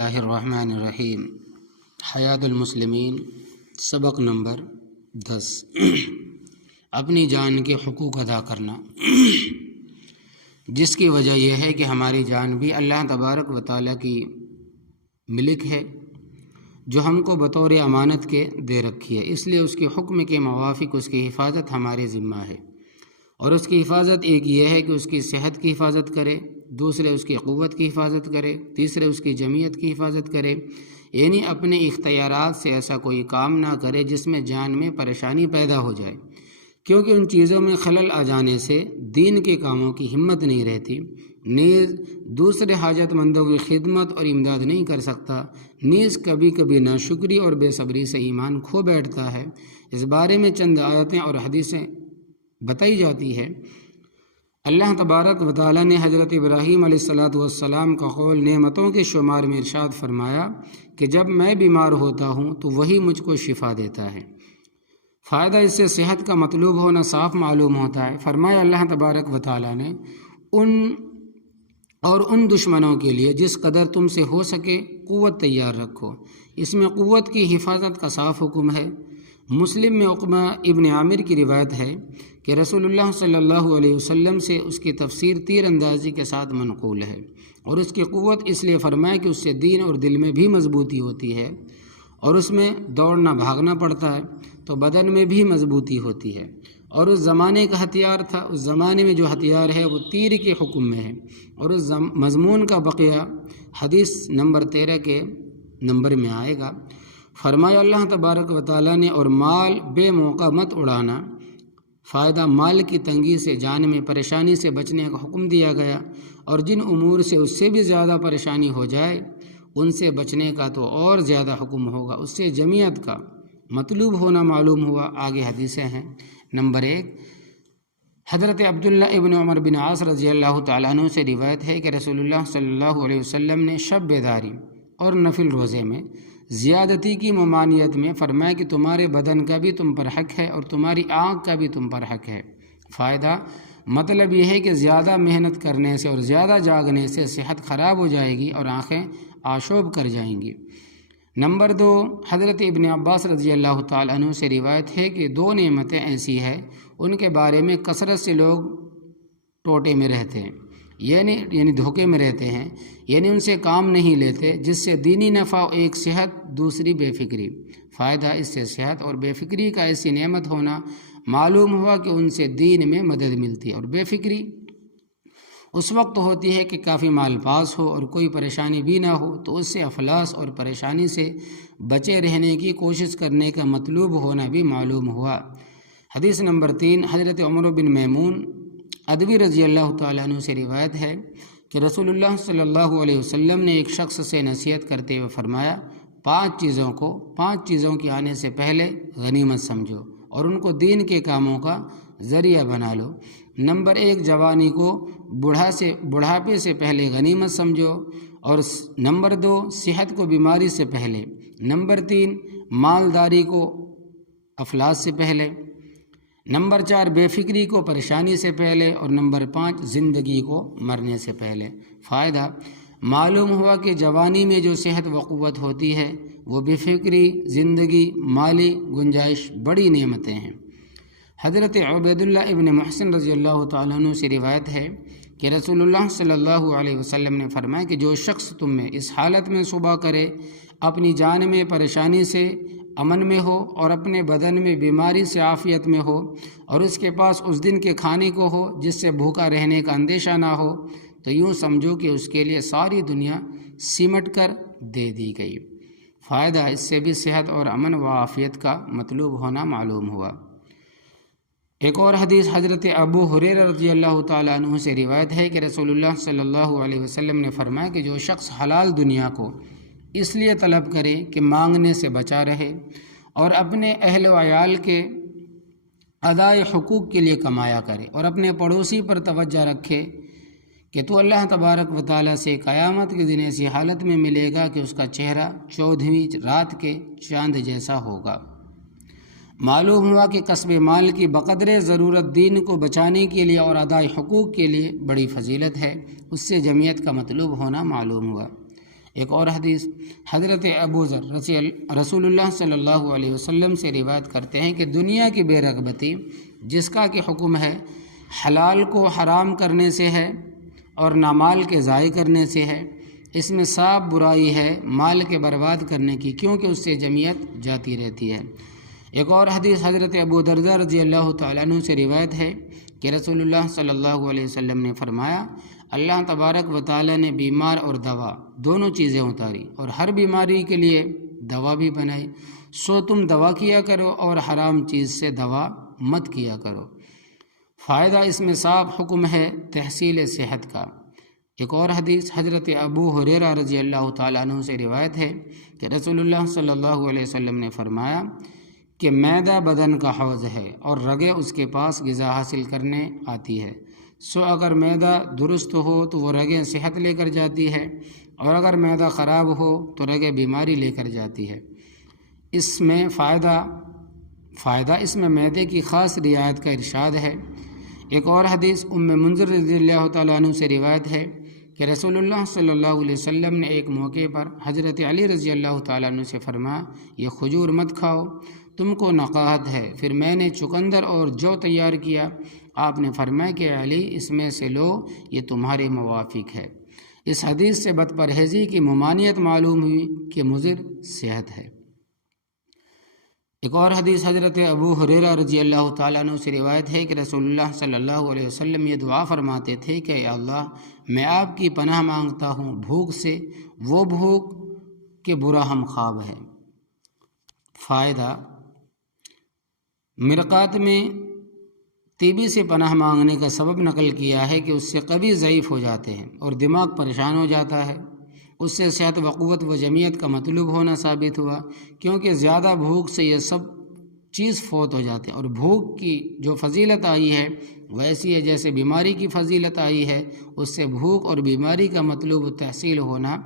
اللہ الرحمن الرحیم۔ حیات المسلمین، سبق نمبر 10۔ اپنی جان کے حقوق ادا کرنا، جس کی وجہ یہ ہے کہ ہماری جان بھی اللہ تبارک و تعالیٰ کی ملک ہے، جو ہم کو بطور امانت کے دے رکھی ہے۔ اس لیے اس کے حکم کے موافق اس کی حفاظت ہمارے ذمہ ہے، اور اس کی حفاظت ایک یہ ہے کہ اس کی صحت کی حفاظت کرے، دوسرے اس کی قوت کی حفاظت کرے، تیسرے اس کی جمعیت کی حفاظت کرے، یعنی اپنے اختیارات سے ایسا کوئی کام نہ کرے جس میں جان میں پریشانی پیدا ہو جائے، کیونکہ ان چیزوں میں خلل آ جانے سے دین کے کاموں کی ہمت نہیں رہتی، نیز دوسرے حاجت مندوں کی خدمت اور امداد نہیں کر سکتا، نیز کبھی کبھی ناشکری اور بے صبری سے ایمان کھو بیٹھتا ہے۔ اس بارے میں چند آیتیں اور حدیثیں بتائی جاتی ہے۔ اللہ تبارک و تعالیٰ نے حضرت ابراہیم علیہ السلام کا قول نعمتوں کے شمار میں ارشاد فرمایا کہ جب میں بیمار ہوتا ہوں تو وہی مجھ کو شفا دیتا ہے۔ فائدہ اس سے صحت کا مطلوب ہونا صاف معلوم ہوتا ہے۔ فرمایا اللہ تبارک و تعالیٰ نے ان دشمنوں کے لیے جس قدر تم سے ہو سکے قوت تیار رکھو۔ اس میں قوت کی حفاظت کا صاف حکم ہے۔ مسلم میں عقبہ ابن عامر کی روایت ہے کہ رسول اللہ صلی اللہ علیہ وسلم سے اس کی تفسیر تیر اندازی کے ساتھ منقول ہے، اور اس کی قوت اس لیے فرمایا کہ اس سے دین اور دل میں بھی مضبوطی ہوتی ہے، اور اس میں دوڑنا بھاگنا پڑتا ہے تو بدن میں بھی مضبوطی ہوتی ہے، اور اس زمانے کا ہتھیار تھا، اس زمانے میں جو ہتھیار ہے وہ تیر کے حکم میں ہے، اور اس مضمون کا بقیہ حدیث نمبر 13 کے نمبر میں آئے گا۔ فرمایا اللہ تبارک و تعالیٰ نے اور مال بے موقع مت اڑانا۔ فائدہ مال کی تنگی سے جان میں پریشانی سے بچنے کا حکم دیا گیا، اور جن امور سے اس سے بھی زیادہ پریشانی ہو جائے ان سے بچنے کا تو اور زیادہ حکم ہوگا۔ اس سے جمعیت کا مطلوب ہونا معلوم ہوا۔ آگے حدیثیں ہیں۔ نمبر 1، حضرت عبداللہ ابن عمر بن عاص رضی اللہ تعالیٰ عنہ سے روایت ہے کہ رسول اللہ صلی اللہ علیہ وسلم نے شب بیداری اور نفل روزے میں زیادتی کی ممانعت میں فرمایا کہ تمہارے بدن کا بھی تم پر حق ہے اور تمہاری آنکھ کا بھی تم پر حق ہے۔ فائدہ مطلب یہ ہے کہ زیادہ محنت کرنے سے اور زیادہ جاگنے سے صحت خراب ہو جائے گی اور آنکھیں آشوب کر جائیں گی۔ نمبر 2، حضرت ابن عباس رضی اللہ تعالیٰ عنہ سے روایت ہے کہ 2 نعمتیں ایسی ہیں ان کے بارے میں کثرت سے لوگ ٹوٹے میں رہتے ہیں، یعنی دھوکے میں رہتے ہیں، یعنی ان سے کام نہیں لیتے، جس سے دینی نفع ایک صحت، دوسری بے فکری۔ فائدہ اس سے صحت اور بے فکری کا ایسی نعمت ہونا معلوم ہوا کہ ان سے دین میں مدد ملتی ہے، اور بے فکری اس وقت ہوتی ہے کہ کافی مال پاس ہو اور کوئی پریشانی بھی نہ ہو تو اس سے افلاس اور پریشانی سے بچے رہنے کی کوشش کرنے کا مطلوب ہونا بھی معلوم ہوا۔ حدیث نمبر 3، حضرت عمر بن میمون ادوی رضی اللہ تعالیٰ عنہ سے روایت ہے کہ رسول اللہ صلی اللہ علیہ وسلم نے ایک شخص سے نصیحت کرتے ہوئے فرمایا 5 چیزوں کے آنے سے پہلے غنیمت سمجھو اور ان کو دین کے کاموں کا ذریعہ بنا لو۔ نمبر 1، جوانی کو بڑھاپے سے پہلے غنیمت سمجھو، اور نمبر 2، صحت کو بیماری سے پہلے، نمبر 3، مالداری کو افلاس سے پہلے، نمبر 4، بے فکری کو پریشانی سے پہلے، اور نمبر 5، زندگی کو مرنے سے پہلے۔ فائدہ معلوم ہوا کہ جوانی میں جو صحت و قوت ہوتی ہے وہ بے فکری، زندگی، مالی گنجائش بڑی نعمتیں ہیں۔ حضرت عبیداللہ ابن محسن رضی اللہ تعالیٰ عنہ سے روایت ہے کہ رسول اللہ صلی اللہ علیہ وسلم نے فرمایا کہ جو شخص تم میں اس حالت میں صبح کرے اپنی جان میں پریشانی سے امن میں ہو اور اپنے بدن میں بیماری سے عافیت میں ہو، اور اس کے پاس اس دن کے کھانے کو ہو جس سے بھوکا رہنے کا اندیشہ نہ ہو، تو یوں سمجھو کہ اس کے لیے ساری دنیا سمٹ کر دے دی گئی۔ فائدہ اس سے بھی صحت اور امن و عافیت کا مطلوب ہونا معلوم ہوا۔ ایک اور حدیث حضرت ابو ہریرہ رضی اللہ تعالیٰ عنہ سے روایت ہے کہ رسول اللہ صلی اللہ علیہ وسلم نے فرمایا کہ جو شخص حلال دنیا کو اس لیے طلب کرے کہ مانگنے سے بچا رہے اور اپنے اہل و عیال کے ادائے حقوق کے لیے کمایا کرے، اور اپنے پڑوسی پر توجہ رکھے کہ تو اللہ تبارک و تعالیٰ سے قیامت کے دن ایسی حالت میں ملے گا کہ اس کا چہرہ 14ویں رات کے چاند جیسا ہوگا۔ معلوم ہوا کہ کسب مال کی بقدر ضرورت دین کو بچانے کے لیے اور ادائے حقوق کے لیے بڑی فضیلت ہے، اس سے جمعیت کا مطلوب ہونا معلوم ہوا۔ ایک اور حدیث حضرت ابو ذر رسول اللہ صلی اللہ علیہ وسلم سے روایت کرتے ہیں کہ دنیا کی بے رغبتی جس کا کہ حکم ہے حلال کو حرام کرنے سے ہے اور نامال کے ضائع کرنے سے ہے، اس میں صاف برائی ہے مال کے برباد کرنے کی، کیونکہ اس سے جمعیت جاتی رہتی ہے۔ ایک اور حدیث حضرت ابو درداء رضی اللہ تعالیٰ عنہ سے روایت ہے کہ رسول اللہ صلی اللہ علیہ وسلم نے فرمایا، اللہ تبارک و تعالیٰ نے بیمار اور دوا دونوں چیزیں اتاری اور ہر بیماری کے لیے دوا بھی بنائی، سو تم دوا کیا کرو اور حرام چیز سے دوا مت کیا کرو۔ فائدہ اس میں صاف حکم ہے تحصیل صحت کا۔ ایک اور حدیث حضرت ابو ہریرہ رضی اللہ تعالیٰ عنہ سے روایت ہے کہ رسول اللہ صلی اللہ علیہ وسلم نے فرمایا کہ معدہ بدن کا حوض ہے اور رگیں اس کے پاس غذا حاصل کرنے آتی ہے، سو اگر معدہ درست ہو تو وہ رگیں صحت لے کر جاتی ہے، اور اگر معدہ خراب ہو تو رگیں بیماری لے کر جاتی ہے۔ اس میں فائدہ اس میں معدے کی خاص رعایت کا ارشاد ہے۔ ایک اور حدیث ام منذر رضی اللہ تعالیٰ عنہ سے روایت ہے کہ رسول اللہ صلی اللہ علیہ وسلم نے ایک موقع پر حضرت علی رضی اللہ تعالیٰ عنہ سے فرمایا، یہ کھجور مت کھاؤ، تم کو نقاہت ہے۔ پھر میں نے چقندر اور جو تیار کیا، آپ نے فرمایا کہ علی اس میں سے لو، یہ تمہارے موافق ہے۔ اس حدیث سے بد پرہیزی کی ممانعت معلوم ہوئی کہ مضر صحت ہے۔ ایک اور حدیث حضرت ابو ہریرہ رضی اللہ تعالیٰ عنہ سے روایت ہے کہ رسول اللہ صلی اللہ علیہ وسلم یہ دعا فرماتے تھے کہ اے اللہ، میں آپ کی پناہ مانگتا ہوں بھوک سے، وہ بھوک کہ برا ہم خواب ہے۔ فائدہ مرقات میں طبی سے پناہ مانگنے کا سبب نقل کیا ہے کہ اس سے قوی ضعیف ہو جاتے ہیں اور دماغ پریشان ہو جاتا ہے، اس سے صحت و قوت و جمعیت کا مطلوب ہونا ثابت ہوا، کیونکہ زیادہ بھوک سے یہ سب چیز فوت ہو جاتے ہیں، اور بھوک کی جو فضیلت آئی ہے ویسی ہے جیسے بیماری کی فضیلت آئی ہے، اس سے بھوک اور بیماری کا مطلوب تحصیل ہونا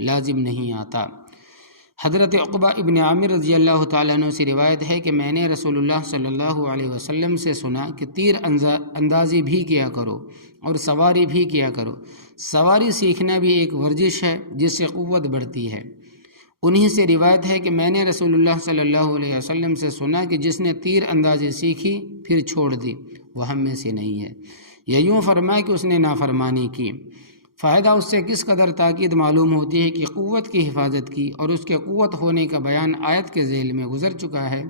لازم نہیں آتا۔ حضرت عقبہ ابن عامر رضی اللہ تعالیٰ عنہ سے روایت ہے کہ میں نے رسول اللہ صلی اللہ علیہ وسلم سے سنا کہ تیر اندازی بھی کیا کرو اور سواری بھی کیا کرو۔ سواری سیکھنا بھی ایک ورزش ہے جس سے قوت بڑھتی ہے۔ انہی سے روایت ہے کہ میں نے رسول اللہ صلی اللہ علیہ وسلم سے سنا کہ جس نے تیر اندازی سیکھی پھر چھوڑ دی وہ ہم میں سے نہیں ہے، یا یوں فرمایا کہ اس نے نافرمانی کی۔ فائدہ اس سے کس قدر تاکید معلوم ہوتی ہے کہ قوت کی حفاظت کی، اور اس کے قوت ہونے کا بیان آیت کے ذیل میں گزر چکا ہے،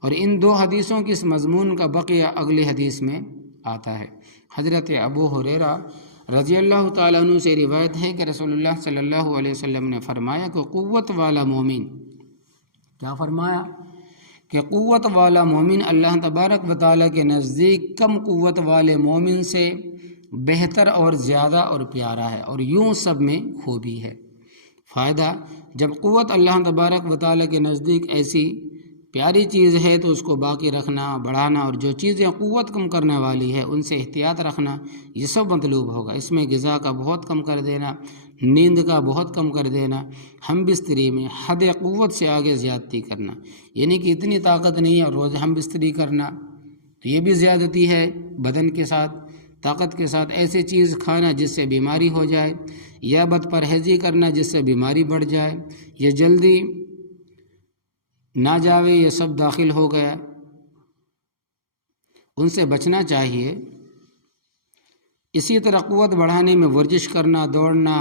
اور ان دو حدیثوں کی اس مضمون کا بقیہ اگلی حدیث میں آتا ہے۔ حضرت ابو ہریرہ رضی اللہ تعالیٰ عنہ سے روایت ہے کہ رسول اللہ صلی اللہ علیہ وسلم نے فرمایا کہ قوت والا مومن، کیا فرمایا کہ قوت والا مومن اللہ تبارک و تعالیٰ کے نزدیک کم قوت والے مومن سے بہتر اور زیادہ اور پیارا ہے، اور یوں سب میں خوبی ہے۔ فائدہ جب قوت اللہ تبارک و تعالیٰ کے نزدیک ایسی پیاری چیز ہے تو اس کو باقی رکھنا، بڑھانا، اور جو چیزیں قوت کم کرنے والی ہے ان سے احتیاط رکھنا، یہ سب مطلوب ہوگا۔ اس میں غذا کا بہت کم کر دینا، نیند کا بہت کم کر دینا، ہم بستری میں حد قوت سے آگے زیادتی کرنا، یعنی کہ اتنی طاقت نہیں ہے اور روز ہم بستری کرنا، تو یہ بھی زیادتی ہے۔ بدن کے ساتھ طاقت کے ساتھ ایسی چیز کھانا جس سے بیماری ہو جائے، یا بد پرہیزی کرنا جس سے بیماری بڑھ جائے، یا جلدی نہ جاوے، یہ سب داخل ہو گیا، ان سے بچنا چاہیے۔ اسی طرح قوت بڑھانے میں ورزش کرنا، دوڑنا،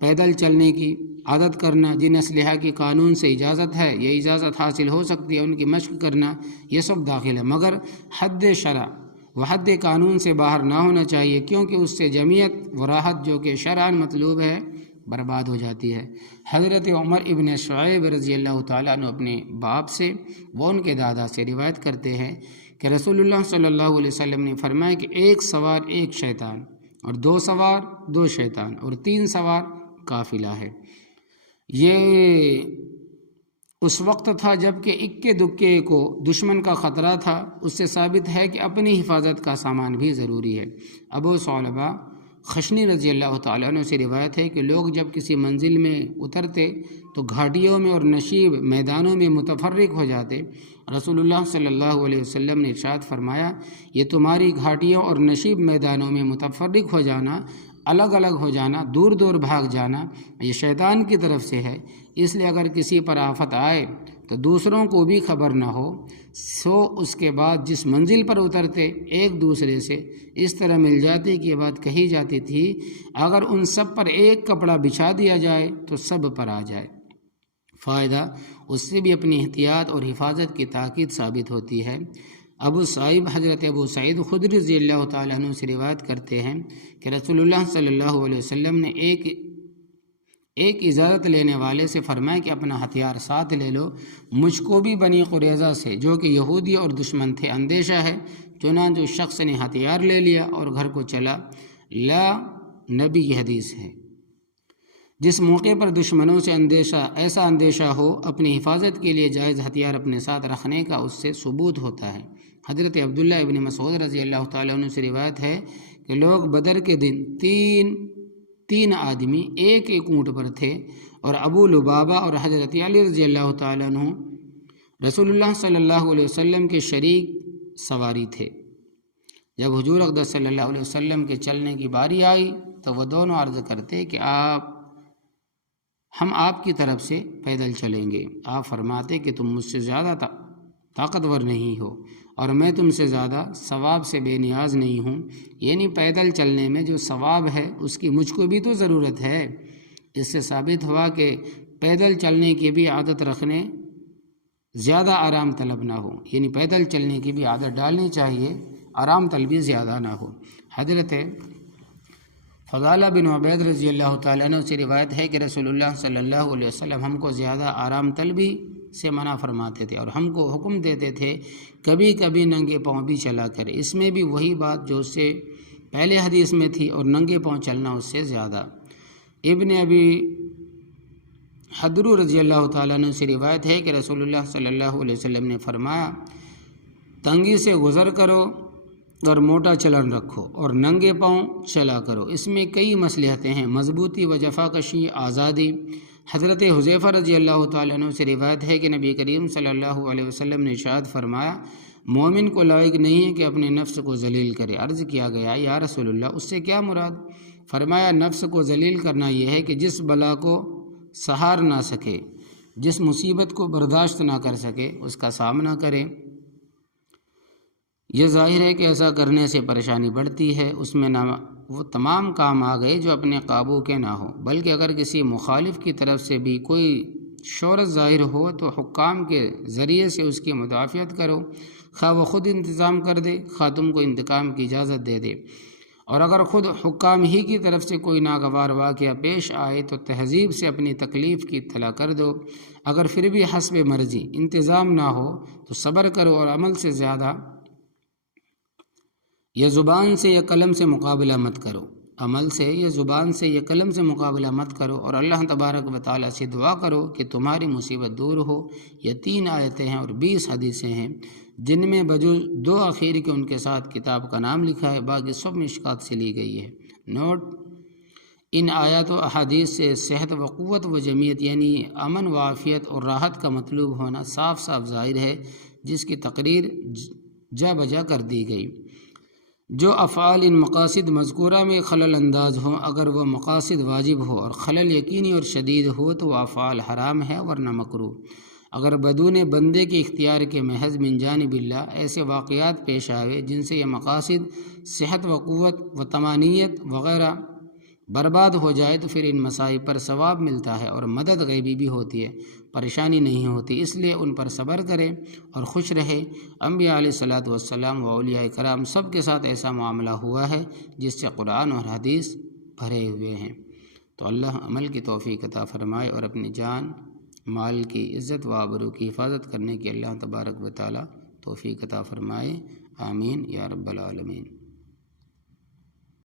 پیدل چلنے کی عادت کرنا، جن اسلحہ کی قانون سے اجازت ہے، یہ اجازت حاصل ہو سکتی ہے، ان کی مشق کرنا، یہ سب داخل ہے، مگر حد شرع و حد قانون سے باہر نہ ہونا چاہیے، کیونکہ اس سے جمعیت و راحت جو کہ شرعاً مطلوب ہے برباد ہو جاتی ہے۔ حضرت عمر ابن شعیب رضی اللہ تعالیٰ عنہ اپنے باپ سے، وہ ان کے دادا سے روایت کرتے ہیں کہ رسول اللہ صلی اللہ علیہ وسلم نے فرمایا کہ ایک سوار ایک شیطان، اور دو سوار دو شیطان، اور تین سوار قافلہ ہے۔ یہ اس وقت تھا جب کہ اکے دکے کو دشمن کا خطرہ تھا، اس سے ثابت ہے کہ اپنی حفاظت کا سامان بھی ضروری ہے۔ ابو ثعلبہ خشنی رضی اللہ تعالیٰ عنہ سے روایت ہے کہ لوگ جب کسی منزل میں اترتے تو گھاٹیوں میں اور نشیب میدانوں میں متفرق ہو جاتے۔ رسول اللہ صلی اللہ علیہ وسلم نے ارشاد فرمایا، یہ تمہاری گھاٹیوں اور نشیب میدانوں میں متفرق ہو جانا الگ الگ ہو جانا، دور دور بھاگ جانا، یہ شیطان کی طرف سے ہے۔ اس لیے اگر کسی پر آفت آئے تو دوسروں کو بھی خبر نہ ہو، سو اس کے بعد جس منزل پر اترتے ایک دوسرے سے اس طرح مل جاتے کہ یہ بات کہی جاتی تھی، اگر ان سب پر ایک کپڑا بچھا دیا جائے تو سب پر آ جائے۔ فائدہ، اس سے بھی اپنی احتیاط اور حفاظت کی تاکید ثابت ہوتی ہے۔ حضرت ابو سعید خدری رضی اللہ تعالیٰ عنہ سے روایت کرتے ہیں کہ رسول اللہ صلی اللہ علیہ وسلم نے ایک اجازت لینے والے سے فرمایا کہ اپنا ہتھیار ساتھ لے لو، مجھ کو بھی بنی قریظہ سے جو کہ یہودی اور دشمن تھے اندیشہ ہے، چنانچہ اس شخص نے ہتھیار لے لیا اور گھر کو چلا۔ لا نبی کی حدیث ہے۔ جس موقع پر دشمنوں سے ایسا اندیشہ ہو، اپنی حفاظت کے لیے جائز ہتھیار اپنے ساتھ رکھنے کا اس سے ثبوت ہوتا ہے۔ حضرت عبداللہ ابن مسعود رضی اللہ تعالیٰ عنہ سے روایت ہے کہ لوگ بدر کے دن تین آدمی ایک اونٹ پر تھے اور ابو لبابہ اور حضرت علی رضی اللہ تعالیٰ عنہ رسول اللہ صلی اللہ علیہ وسلم کے شریک سواری تھے۔ جب حضور اقدس صلی اللہ علیہ وسلم کے چلنے کی باری آئی تو وہ دونوں عرض کرتے کہ ہم آپ کی طرف سے پیدل چلیں گے۔ آپ فرماتے کہ تم مجھ سے زیادہ طاقتور نہیں ہو اور میں تم سے زیادہ ثواب سے بے نیاز نہیں ہوں، یعنی پیدل چلنے میں جو ثواب ہے اس کی مجھ کو بھی تو ضرورت ہے۔ اس سے ثابت ہوا کہ پیدل چلنے کی بھی عادت رکھنے، زیادہ آرام طلب نہ ہو، یعنی پیدل چلنے کی بھی عادت ڈالنی چاہیے، آرام طلبی زیادہ نہ ہو۔ حضرت فضالہ بن عبید رضی اللہ تعالیٰ عنہ سے روایت ہے کہ رسول اللہ صلی اللہ علیہ وسلم ہم کو زیادہ آرام طلبی سے منع فرماتے تھے اور ہم کو حکم دیتے تھے کبھی کبھی ننگے پاؤں بھی چلا کرے۔ اس میں بھی وہی بات جو اس سے پہلے حدیث میں تھی، اور ننگے پاؤں چلنا اس سے زیادہ۔ ابن ابی حدرو رضی اللہ تعالیٰ عنہ سے روایت ہے کہ رسول اللہ صلی اللہ علیہ وسلم نے فرمایا، تنگی سے گزر کرو اور موٹا چلن رکھو اور ننگے پاؤں چلا کرو۔ اس میں کئی مصلحتیں ہیں، مضبوطی و جفا کشی، آزادی۔ حضرت حذیفہ رضی اللہ تعالیٰ عنہ سے روایت ہے کہ نبی کریم صلی اللہ علیہ وسلم نے ارشاد فرمایا، مومن کو لائق نہیں ہے کہ اپنے نفس کو ذلیل کرے۔ عرض کیا گیا، یا رسول اللہ اس سے کیا مراد؟ فرمایا، نفس کو ذلیل کرنا یہ ہے کہ جس بلا کو سہار نہ سکے، جس مصیبت کو برداشت نہ کر سکے، اس کا سامنا کرے۔ یہ ظاہر ہے کہ ایسا کرنے سے پریشانی بڑھتی ہے، اس میں نہ وہ تمام کام آ گئے جو اپنے قابو کے نہ ہو، بلکہ اگر کسی مخالف کی طرف سے بھی کوئی شہرت ظاہر ہو تو حکام کے ذریعے سے اس کی مدافعت کرو، خواہ وہ خود انتظام کر دے، خواہ تم کو انتقام کی اجازت دے دے۔ اور اگر خود حکام ہی کی طرف سے کوئی ناگوار واقعہ پیش آئے تو تہذیب سے اپنی تکلیف کی اطلاع کر دو۔ اگر پھر بھی حسب مرضی انتظام نہ ہو تو صبر کرو اور عمل سے زیادہ یا زبان سے یا قلم سے مقابلہ مت کرو، عمل سے یا زبان سے یا قلم سے مقابلہ مت کرو، اور اللہ تبارک و تعالیٰ سے دعا کرو کہ تمہاری مصیبت دور ہو۔ یہ 3 آیتیں ہیں اور 20 حدیثیں ہیں، جن میں بجز 2 اخیر کے ان کے ساتھ کتاب کا نام لکھا ہے، باقی سب مشکات سے لی گئی ہے۔ نوٹ: ان آیات و احادیث سے صحت و قوت و جمعیت یعنی امن و عافیت اور راحت کا مطلوب ہونا صاف صاف ظاہر ہے، جس کی تقریر جا بجا کر دی گئی۔ جو افعال ان مقاصد مذکورہ میں خلل انداز ہوں، اگر وہ مقاصد واجب ہو اور خلل یقینی اور شدید ہو تو وہ افعال حرام ہے ورنہ مکروہ۔ اگر بدون بندے کے اختیار کے محض من جانب اللہ ایسے واقعات پیش آوے جن سے یہ مقاصد صحت و قوت و طمانینت وغیرہ برباد ہو جائے تو پھر ان مصائب پر ثواب ملتا ہے اور مدد غیبی بھی ہوتی ہے، پریشانی نہیں ہوتی، اس لیے ان پر صبر کرے اور خوش رہے۔ انبیاء علیہ الصلوۃ والسلام و اولیاء کرام سب کے ساتھ ایسا معاملہ ہوا ہے جس سے قرآن اور حدیث بھرے ہوئے ہیں۔ تو اللہ عمل کی توفیق عطا فرمائے اور اپنی جان مال کی عزت و آبرو کی حفاظت کرنے کی اللہ تبارک و تعالی توفیق عطا فرمائے۔ آمین یا رب العالمین۔